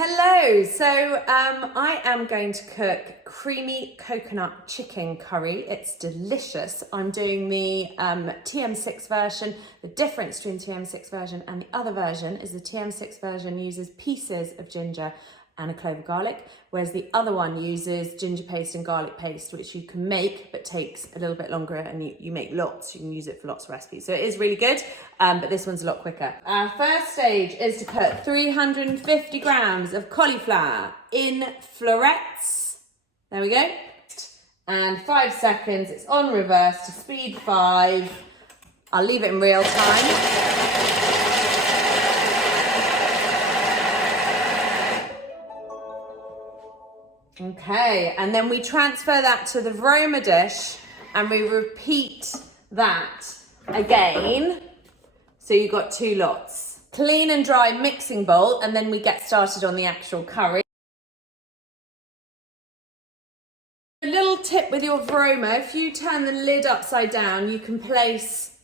Hello, so I am going to cook creamy coconut chicken curry. It's delicious. I'm doing the TM6 version. The difference between TM6 version and the other version is the TM6 version uses pieces of ginger and a clove of garlic, whereas the other one uses ginger paste and garlic paste, which you can make, but takes a little bit longer, and you make lots. You can use it for lots of recipes. So it is really good, but this one's a lot quicker. Our first stage is to put 350 grams of cauliflower in florets. There we go. And 5 seconds, it's on reverse to speed 5. I'll leave it in real time. Okay, and then we transfer that to the Aroma dish and we repeat that again. So you've got 2 lots. Clean and dry mixing bowl, and then we get started on the actual curry. A little tip with your Aroma, if you turn the lid upside down, you can place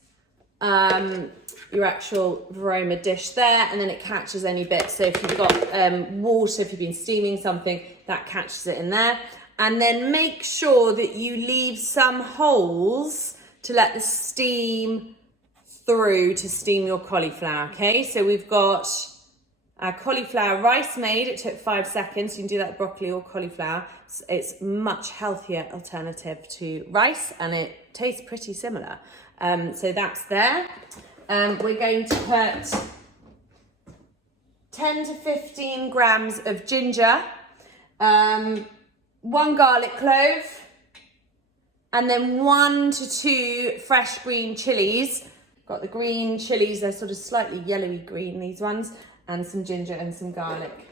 your actual Aroma dish there, and then it catches any bits. So if you've got water, if you've been steaming something, that catches it in there. And then make sure that you leave some holes to let the steam through to steam your cauliflower, okay? So we've got our cauliflower rice made. It took 5 seconds. You can do that with broccoli or cauliflower. It's much healthier alternative to rice, and it tastes pretty similar. So that's there. We're going to put 10 to 15 grams of ginger, 1 garlic clove, and then 1 to 2 fresh green chilies. Got the green chilies, they're sort of slightly yellowy green, these ones, and some ginger and some garlic.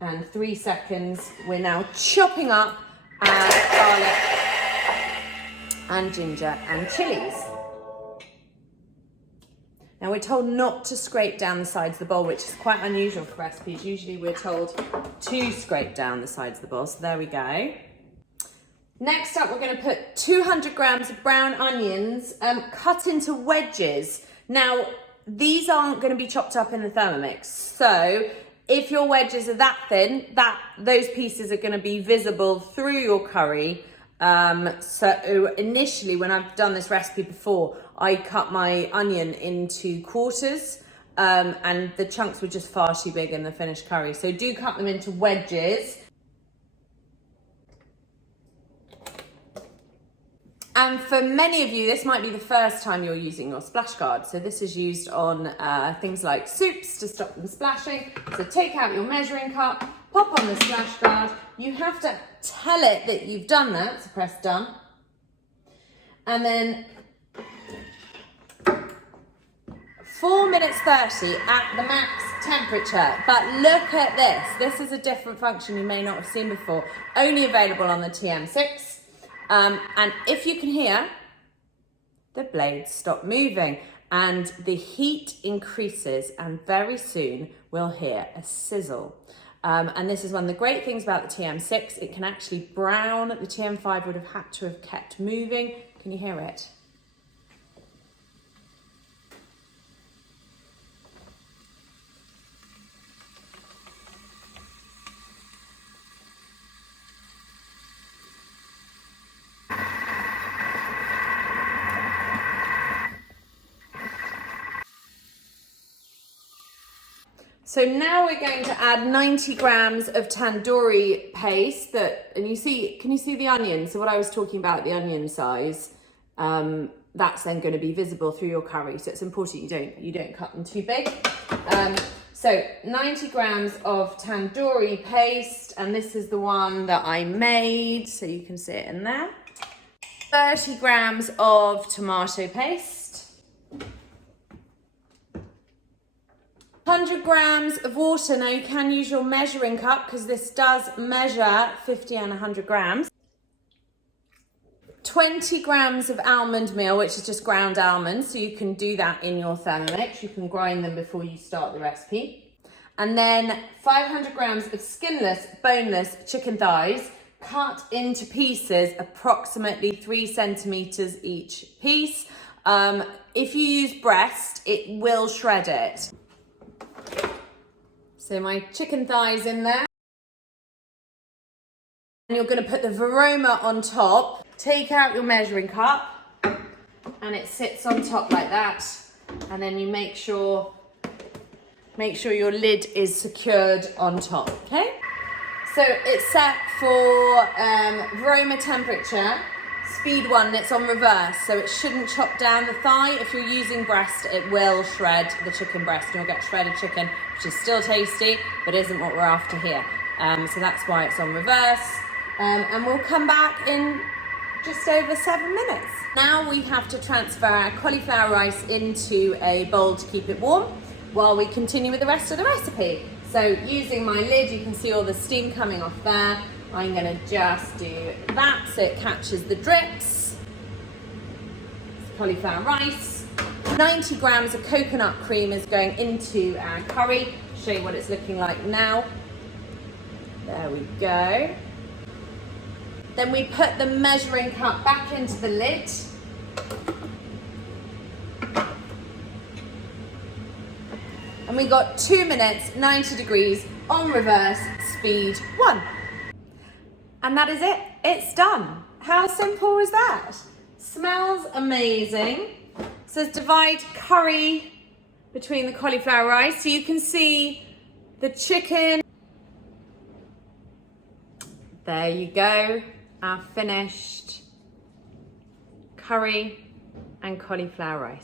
And 3 seconds, we're now chopping up our garlic and ginger and chilies. Now we're told not to scrape down the sides of the bowl, which is quite unusual for recipes. Usually we're told to scrape down the sides of the bowl, so there we go. Next up, we're going to put 200 grams of brown onions cut into wedges. Now, these aren't going to be chopped up in the Thermomix, so if your wedges are that thin, those pieces are going to be visible through your curry. So initially, when I've done this recipe before, I cut my onion into quarters, and the chunks were just far too big in the finished curry. So do cut them into wedges. And for many of you, this might be the first time you're using your splash guard. So this is used on things like soups to stop them splashing. So take out your measuring cup, pop on the splash guard. You have to tell it that you've done that, so press done. And then 4 minutes 30 at the max temperature. But look at this. This is a different function you may not have seen before. Only available on the TM6. And if you can hear, the blades stop moving and the heat increases, and very soon we'll hear a sizzle. And this is one of the great things about the TM6. It can actually brown. The TM5 would have had to have kept moving. Can you hear it? So now we're going to add 90 grams of tandoori paste can you see the onion? So what I was talking about, the onion size, that's then going to be visible through your curry. So it's important you don't cut them too big. So 90 grams of tandoori paste, and this is the one that I made, so you can see it in there. 30 grams of tomato paste. 100 grams of water. Now you can use your measuring cup because this does measure 50 and 100 grams. 20 grams of almond meal, which is just ground almonds, so you can do that in your Thermomix. You can grind them before you start the recipe. And then 500 grams of skinless, boneless chicken thighs, cut into pieces approximately 3 centimeters each piece. If you use breast, it will shred it. So my chicken thighs in there. And you're going to put the Varoma on top. Take out your measuring cup and it sits on top like that. And then you make sure your lid is secured on top, okay? So it's set for Varoma temperature, speed 1, and it's on reverse, so it shouldn't chop down the thigh. If you're using breast, it will shred the chicken breast, and you'll get shredded chicken, which is still tasty, but isn't what we're after here. So that's why it's on reverse. And we'll come back in just over 7 minutes. Now we have to transfer our cauliflower rice into a bowl to keep it warm while we continue with the rest of the recipe. So using my lid, you can see all the steam coming off there. I'm gonna just do that so it catches the drips. It's cauliflower rice. 90 grams of coconut cream is going into our curry. Show you what it's looking like now. There we go. Then we put the measuring cup back into the lid. And we got 2 minutes, 90 degrees, on reverse, speed 1. And that is it, it's done. How simple was that? Smells amazing. It says divide curry between the cauliflower rice. So you can see the chicken. There you go, our finished curry and cauliflower rice.